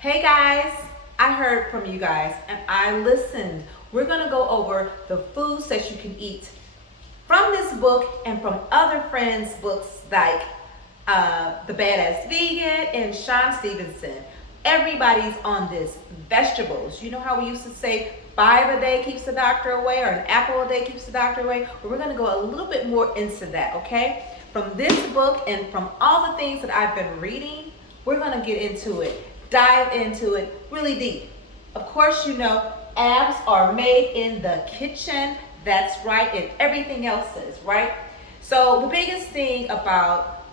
Hey guys, I heard from you guys and I listened. We're going to go over the foods that you can eat from this book and from other friends' books like The Badass Vegan and Sean Stevenson. Everybody's on this. Vegetables. You know how we used to say 5 a day keeps the doctor away or an apple a day keeps the doctor away? Well, we're going to go a little bit more into that, okay? From this book and from all the things that I've been reading, we're going to get into it, dive into it really deep. Of course, you know, abs are made in the kitchen. That's right, and everything else is, right? So, the biggest thing about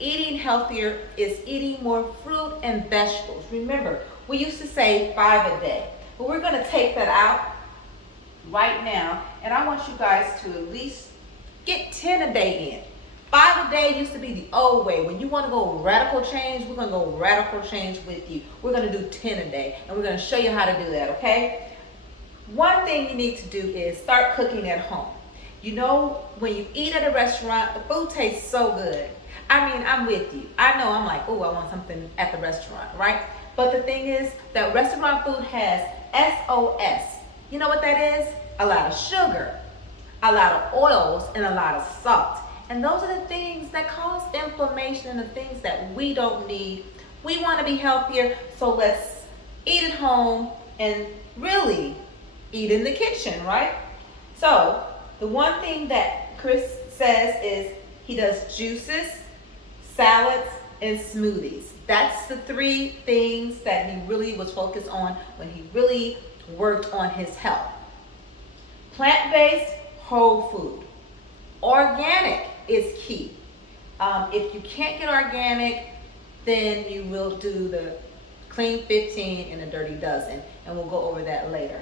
eating healthier is eating more fruit and vegetables. Remember, we used to say 5 a day, but we're going to take that out right now, and I want you guys to at least get 10 a day in. 5 a day used to be the old way. When you want to go radical change, we're going to go radical change with you. We're going to do 10 a day, and we're going to show you how to do that, okay? One thing you need to do is start cooking at home. You know, when you eat at a restaurant, the food tastes so good. I mean, I'm with you. I know I'm like, oh, I want something at the restaurant, right? But the thing is that restaurant food has SOS. You know what that is? A lot of sugar, a lot of oils, and a lot of salt. And those are the things that cause inflammation and the things that we don't need. We want to be healthier, so let's eat at home and really eat in the kitchen, right? So, the one thing that Chris says is he does juices, salads, and smoothies. That's the three things that he really was focused on when he really worked on his health. Plant-based, whole food. Organic is key. If you can't get organic, then you will do the clean 15 and a dirty dozen, and we'll go over that later.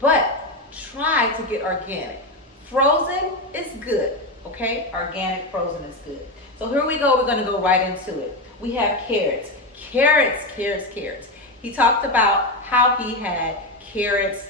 But try to get organic. Frozen is good, okay? Organic frozen is good. So here we go. We're going to go right into it. We have carrots. Carrots. He talked about how he had carrots.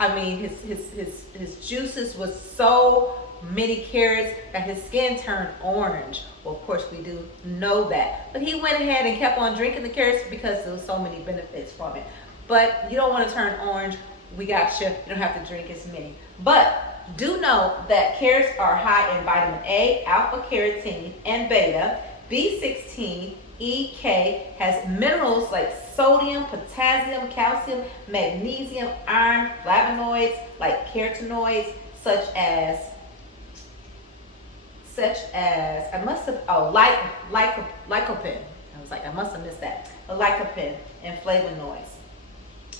I mean, his juices was so many carrots that his skin turned orange. Well, of course, we do know that. But he went ahead and kept on drinking the carrots because there was so many benefits from it. But you don't want to turn orange. We got you. You don't have to drink as many. But do know that carrots are high in vitamin A, alpha carotene, and beta. B16, E, K has minerals like sodium, potassium, calcium, magnesium, iron, flavonoids like carotenoids, such as lycopene. I was like, I must have missed that. Lycopene and flavonoids.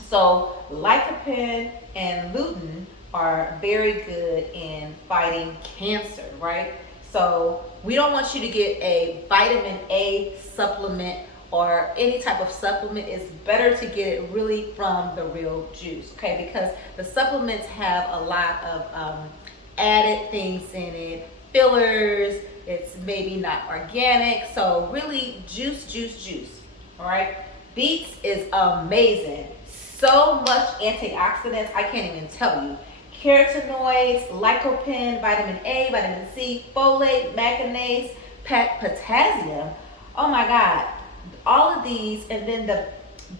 So lycopene and lutein are very good in fighting cancer, right? So we don't want you to get a vitamin A supplement or any type of supplement. It's better to get it really from the real juice, okay? Because the supplements have a lot of added things in it, fillers, it's maybe not organic. So really juice, all right? Beets is amazing. So much antioxidants, I can't even tell you. Carotenoids, lycopene, vitamin A, vitamin C, folate, manganese, potassium. Oh my God. All of these, and then the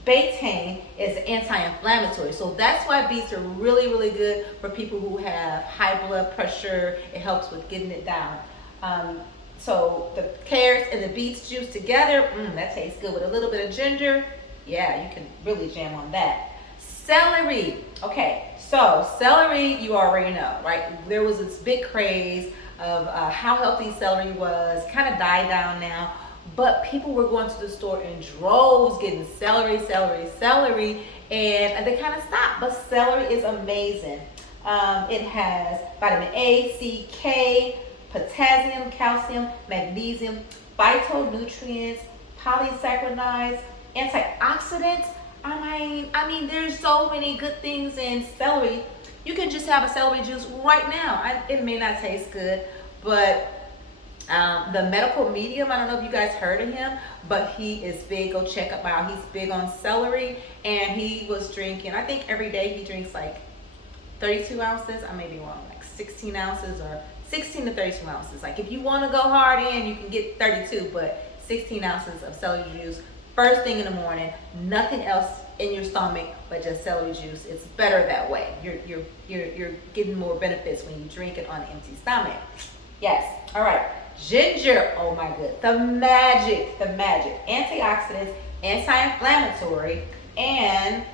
betaine is anti-inflammatory. So that's why beets are really, really good for people who have high blood pressure. It helps with getting it down. So the carrots and the beets juice together, that tastes good with a little bit of ginger. Yeah, you can really jam on that. Celery. Okay, so celery, you already know, right? There was this big craze of how healthy celery was. Kind of died down now. But people were going to the store in droves getting celery, and they kind of stopped. But celery is amazing. It has vitamin A, C, K, potassium, calcium, magnesium, phytonutrients, polysaccharides, antioxidants. I mean, there's so many good things in celery. You can just have a celery juice right now. It may not taste good, but the medical medium, I don't know if you guys heard of him, but he is big. Go check him out. He's big on celery, and he was drinking, I think every day he drinks like 32 ounces. I may be wrong, like 16 ounces or 16 to 32 ounces. Like if you want to go hard in, you can get 32, but 16 ounces of celery juice first thing in the morning, nothing else in your stomach but just celery juice. It's better that way. You're getting more benefits when you drink it on an empty stomach. Yes. All right. Ginger. Oh my good. The magic. The magic. Antioxidants, anti-inflammatory, and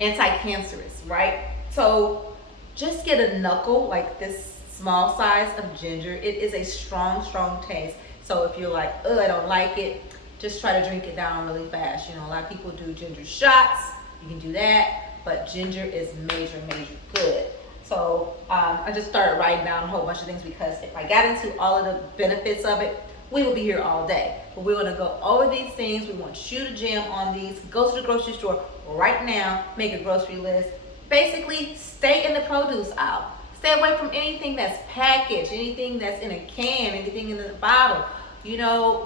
anti-cancerous, right? So just get a knuckle like this small size of ginger. It is a strong, strong taste. So if you're like, I don't like it, just try to drink it down really fast. You know, a lot of people do ginger shots. You can do that, but ginger is major, major good. So I just started writing down a whole bunch of things because if I got into all of the benefits of it, we will be here all day. But we're gonna go over these things. We want you to jam on these. Go to the grocery store right now, make a grocery list. Basically, stay in the produce aisle. Stay away from anything that's packaged, anything that's in a can, anything in the bottle.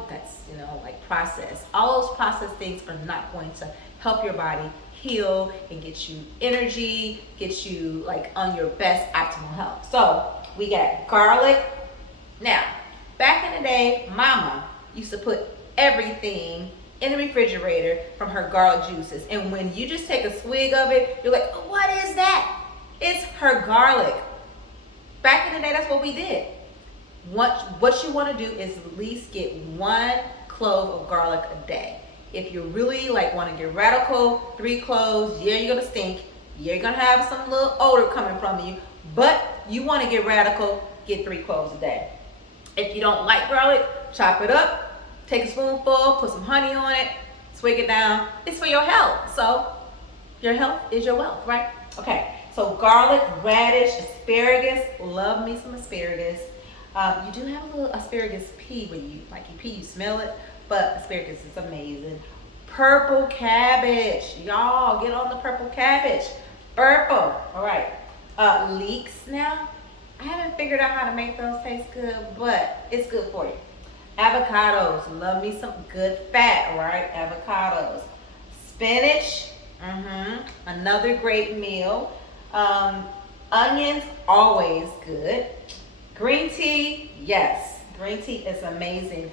That's, like processed. All those processed things are not going to help your body heal and get you energy, get you like on your best optimal health. So we got garlic. Now, back in the day, mama used to put everything in the refrigerator from her garlic juices. And when you just take a swig of it, you're like, what is that? It's her garlic. Back in the day, that's what we did. What you want to do is at least get 1 clove of garlic a day. If you really want to get radical, 3 cloves, yeah, you're gonna stink. Yeah, you're gonna have some little odor coming from you, but you want to get radical, get 3 cloves a day. If you don't like garlic, chop it up, take a spoonful, put some honey on it, swig it down. It's for your health. So your health is your wealth, right? Okay, so garlic, radish, asparagus. Love me some asparagus. You do have a little asparagus pea when you pea, you smell it, but asparagus is amazing. Purple cabbage. Y'all, get on the purple cabbage. Purple. All right. Leeks now. I haven't figured out how to make those taste good, but it's good for you. Avocados. Love me some good fat, right? Avocados. Spinach. Another great meal. Onions, always good. Green tea, yes. Green tea is amazing.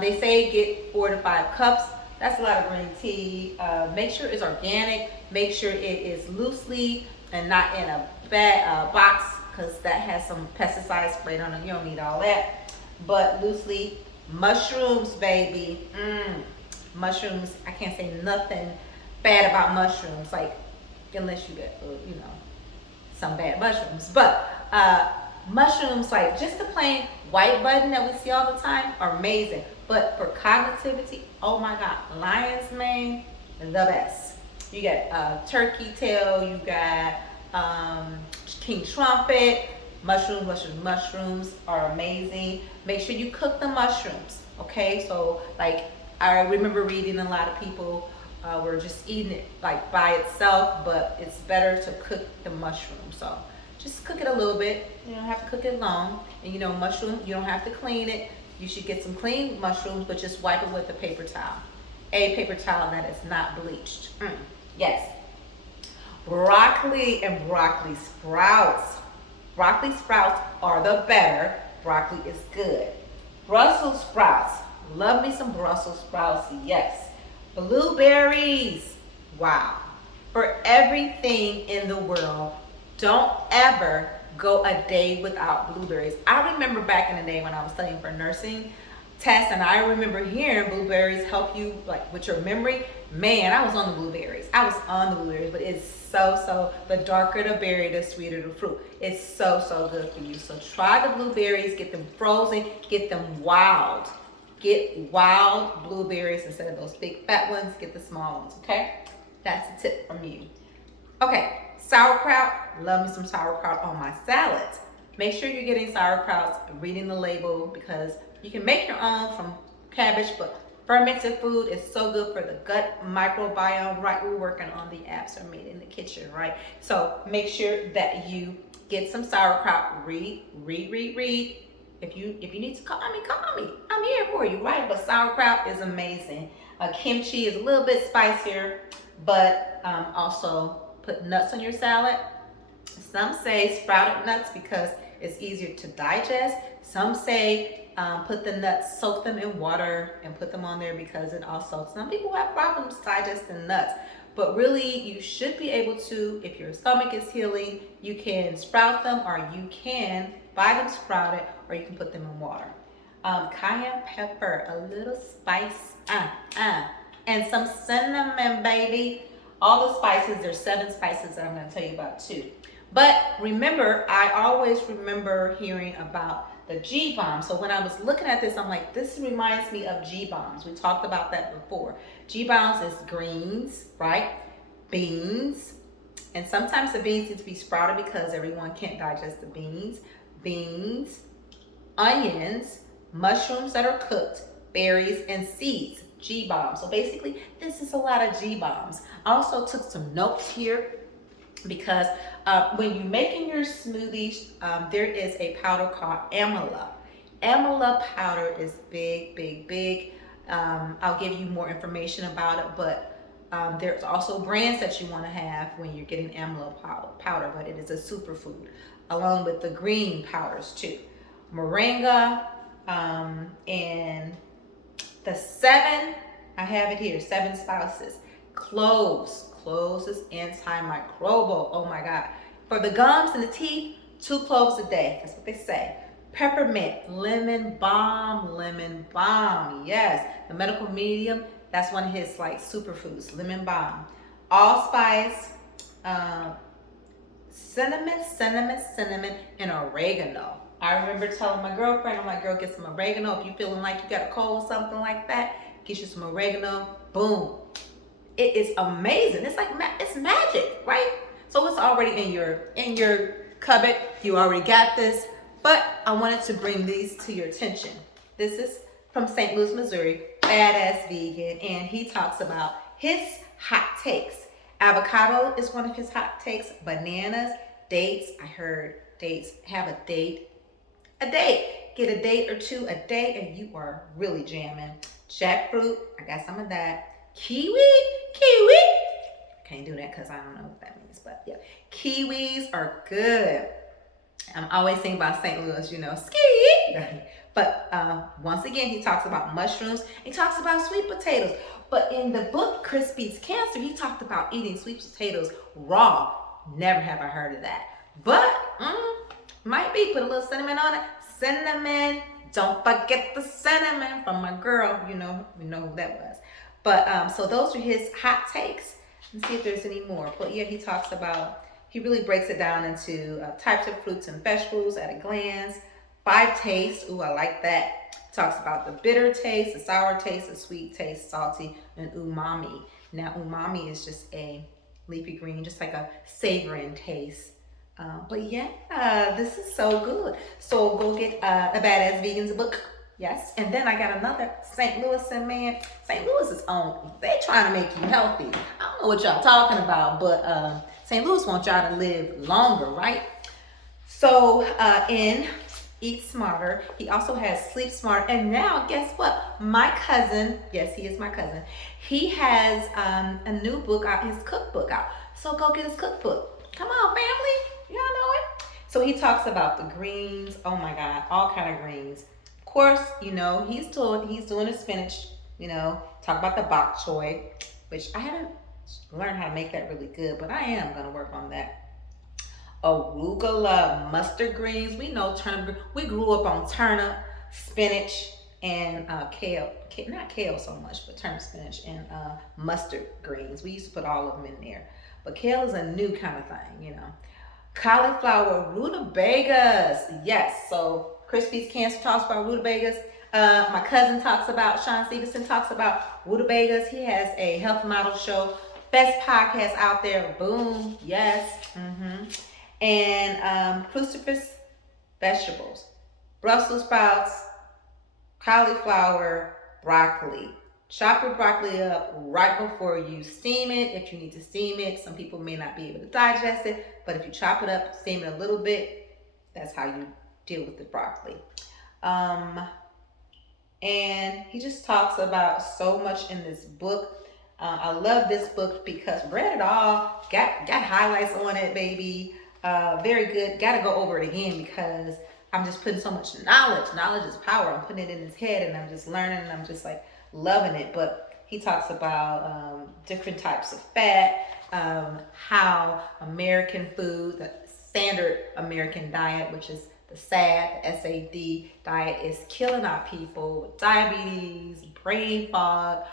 They say get 4 to 5 cups. That's a lot of green tea. Make sure it's organic. Make sure it is loosely and not in a bag, box, because that has some pesticides sprayed on it. You don't need all that. But loosely. Mushrooms, baby. Mushrooms, I can't say nothing bad about mushrooms. Unless you get, some bad mushrooms. But mushrooms, just the plain white button that we see all the time, are amazing. But for cognitivity, oh my God, lion's mane, the best. You got turkey tail, you got king trumpet. Mushrooms are amazing. Make sure you cook the mushrooms, okay? So I remember reading a lot of people were just eating it by itself, but it's better to cook the mushroom. So just cook it a little bit. You don't have to cook it long. And mushroom, you don't have to clean it. You should get some clean mushrooms, but just wipe it with a paper towel. A paper towel that is not bleached. Yes. Broccoli and broccoli sprouts. Broccoli sprouts are the better. Broccoli is good. Brussels sprouts. Love me some Brussels sprouts, yes. Blueberries. Wow. For everything in the world, don't ever go a day without blueberries. I remember back in the day when I was studying for nursing tests, and I remember hearing blueberries help you with your memory. Man, I was on the blueberries. But it's so, the darker the berry, the sweeter the fruit. It's so good for you. So try the blueberries, get them frozen, get them wild. Get wild blueberries instead of those big fat ones. Get the small ones, okay? That's a tip from you. Okay, sauerkraut. Love me some sauerkraut on my salads. Make sure you're getting sauerkrauts, reading the label, because you can make your own from cabbage, but fermented food is so good for the gut microbiome, right? We're working on the apps are made in the kitchen, right? So make sure that you get some sauerkraut. Read. If you need to call me. I'm here for you, right? But sauerkraut is amazing. Kimchi is a little bit spicier, but also put nuts on your salad. Some say sprouted nuts because it's easier to digest. Some say Put the nuts, soak them in water, and put them on there because it also, some people have problems digesting nuts. But really, you should be able to, if your stomach is healing, you can sprout them, or you can buy them sprouted, or you can put them in water. Cayenne pepper, a little spice, and some cinnamon, baby. All the spices, there's 7 spices that I'm going to tell you about too. But remember, I always remember hearing about the G-bombs. So when I was looking at this, I'm like, this reminds me of G-bombs. We talked about that before. G-bombs is greens, right? Beans. And sometimes the beans need to be sprouted because everyone can't digest the beans. Beans, onions, mushrooms that are cooked, berries, and seeds. G-bombs. So basically, this is a lot of G-bombs. I also took some notes here because when you're making your smoothies, there is a powder called amla. Amla powder is big, big, big. I'll give you more information about it, but there's also brands that you want to have when you're getting amla powder, but it is a superfood, along with the green powders too. Moringa, and the 7, I have it here, 7 spices. Cloves. Cloves is antimicrobial. Oh my God. For the gums and the teeth, 2 cloves a day. That's what they say. Peppermint, lemon balm, lemon balm. Yes, the medical medium, that's one of his like superfoods, lemon balm. Allspice, cinnamon, and oregano. I remember telling my girlfriend, I'm like, girl, get some oregano. If you're feeling like you got a cold, something like that, get you some oregano. Boom. It is amazing. It's like, it's magic, right? So it's already in your cupboard. You already got this. But I wanted to bring these to your attention. This is from St. Louis, Missouri, Badass Vegan, and he talks about his hot takes. Avocado is one of his hot takes. Bananas, dates. I heard dates. Have a date. A date. Get a date or 2 a day, and you are really jamming. Jackfruit. I got some of that. Kiwi. Can't do that because I don't know what that means, but yeah. Kiwis are good. I'm always thinking about St. Louis, you know, ski. But once again, he talks about mushrooms. He talks about sweet potatoes. But in the book, Chris Beats Cancer, he talked about eating sweet potatoes raw. Never have I heard of that. But might be. Put a little cinnamon on it. Cinnamon. Don't forget the cinnamon from my girl. You know who that was. But so those are his hot takes. Let's see if there's any more. But yeah, he talks about, he really breaks it down into types of fruits and vegetables at a glance. 5 tastes. Ooh, I like that. Talks about the bitter taste, the sour taste, the sweet taste, salty, and umami. Now, umami is just a leafy green, just like a savoring taste. But yeah, this is so good. So go get a Badass Vegan's book. Yes, and then I got another St. Louis, and man, St. Louis is on. They trying to make you healthy. I don't know what y'all talking about, but St. Louis wants y'all to live longer, right? So in Eat Smarter, he also has Sleep Smart, and now guess what? My cousin, yes, he is my cousin. He has a new book out, his cookbook out. So go get his cookbook. Come on, family, y'all know it. So he talks about the greens. Oh my God, all kind of greens. Of course, you know, he's doing the spinach, you know, talk about the bok choy, which I haven't learned how to make that really good, but I am going to work on that. Arugula, mustard greens. We know turnip. We grew up on turnip, spinach, and kale. Not kale so much, but turnip, spinach, and mustard greens. We used to put all of them in there. But kale is a new kind of thing, you know. Cauliflower, rutabagas. Yes, so Chris Beats Cancer talks about rutabagas. My cousin talks about, Sean Stevenson talks about rutabagas. He has a health model show. Best podcast out there. Boom. Yes. And cruciferous vegetables. Brussels sprouts, cauliflower, broccoli. Chop your broccoli up right before you steam it. If you need to steam it, some people may not be able to digest it, but if you chop it up, steam it a little bit, that's how you deal with the broccoli. And he just talks about so much in this book. I love this book because read it all, got highlights on it, baby. Very good. Got to go over it again because I'm just putting so much knowledge. Knowledge is power. I'm putting it in his head, and I'm just learning, and I'm just like loving it. But he talks about different types of fat, how American food, the standard American diet, which is the SAD, the SAD diet, is killing our people with diabetes, brain fog,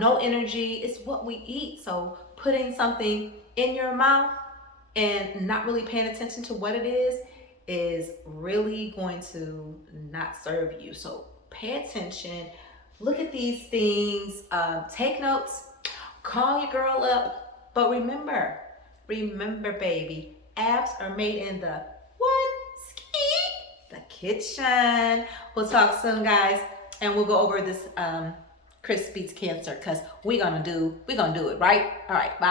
no energy. It's what we eat. So putting something in your mouth and not really paying attention to what it is really going to not serve you. So pay attention, look at these things, take notes, call your girl up. But remember, baby, abs are made in the what? Ski? The kitchen. We'll talk soon, guys, and we'll go over this Chris Beats Cancer, because we're gonna do it, right? All right, bye.